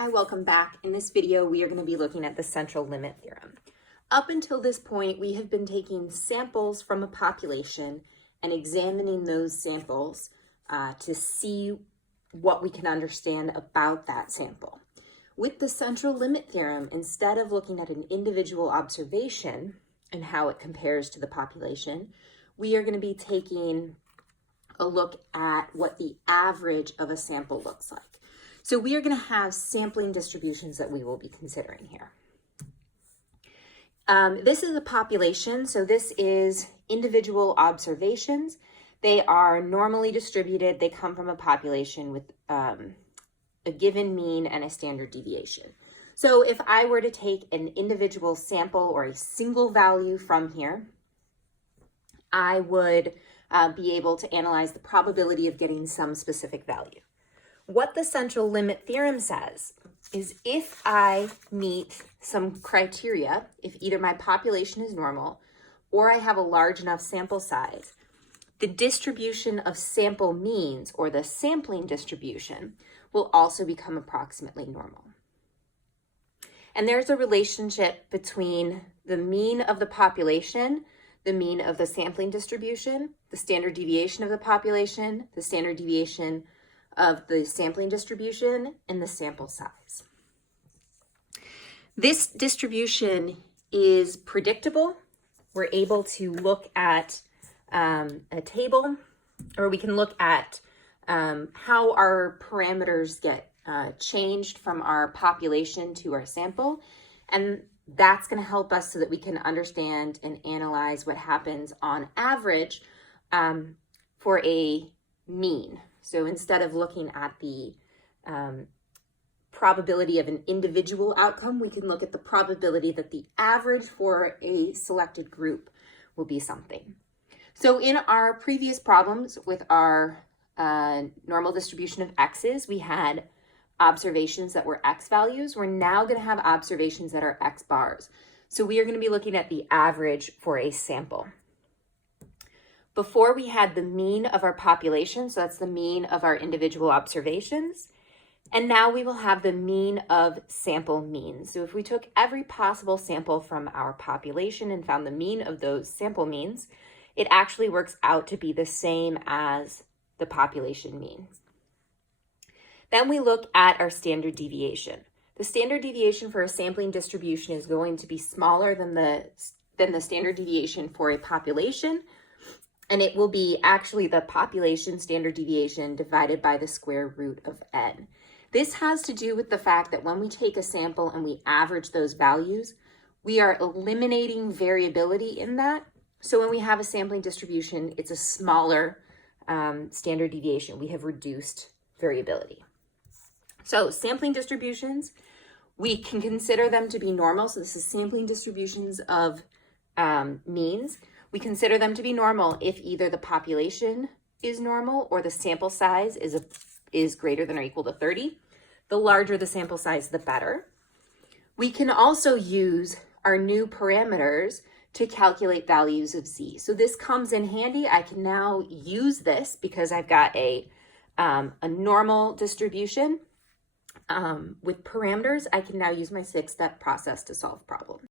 Hi, welcome back. In this video, we are going to be looking at the central limit theorem. Up until this point, we have been taking samples from a population and examining those samples to see what we can understand about that sample. With the central limit theorem, instead of looking at an individual observation and how it compares to the population, we are going to be taking a look at what the average of a sample looks like. So we are going to have sampling distributions that we will be considering here. This is a population, so this is individual observations. They are normally distributed. They come from a population with a given mean and a standard deviation. So if I were to take an individual sample or a single value from here, I would be able to analyze the probability of getting some specific value. What the central limit theorem says is if I meet some criteria, if either my population is normal or I have a large enough sample size, the distribution of sample means, or the sampling distribution, will also become approximately normal. And there's a relationship between the mean of the population, the mean of the sampling distribution, the standard deviation of the population, the standard deviation of the sampling distribution, and the sample size. This distribution is predictable. We're able to look at a table, or we can look at how our parameters get changed from our population to our sample. And that's going to help us so that we can understand and analyze what happens on average for a mean. So instead of looking at the probability of an individual outcome, we can look at the probability that the average for a selected group will be something. So in our previous problems with our normal distribution of x's, we had observations that were x values. We're now going to have observations that are x bars. So we are going to be looking at the average for a sample. Before we had the mean of our population, so that's the mean of our individual observations. And now we will have the mean of sample means. So if we took every possible sample from our population and found the mean of those sample means, it actually works out to be the same as the population mean. Then we look at our standard deviation. The standard deviation for a sampling distribution is going to be smaller than the standard deviation for a population. And it will be actually the population standard deviation divided by the square root of n. This has to do with the fact that when we take a sample and we average those values, we are eliminating variability in that. So when we have a sampling distribution, it's a smaller standard deviation. We have reduced variability. So sampling distributions, we can consider them to be normal. So this is sampling distributions of means. We consider them to be normal if either the population is normal or the sample size is greater than or equal to 30. The larger the sample size, the better. We can also use our new parameters to calculate values of z. So this comes in handy. I can now use this because I've got a normal distribution with parameters. I can now use my 6-step process to solve problems.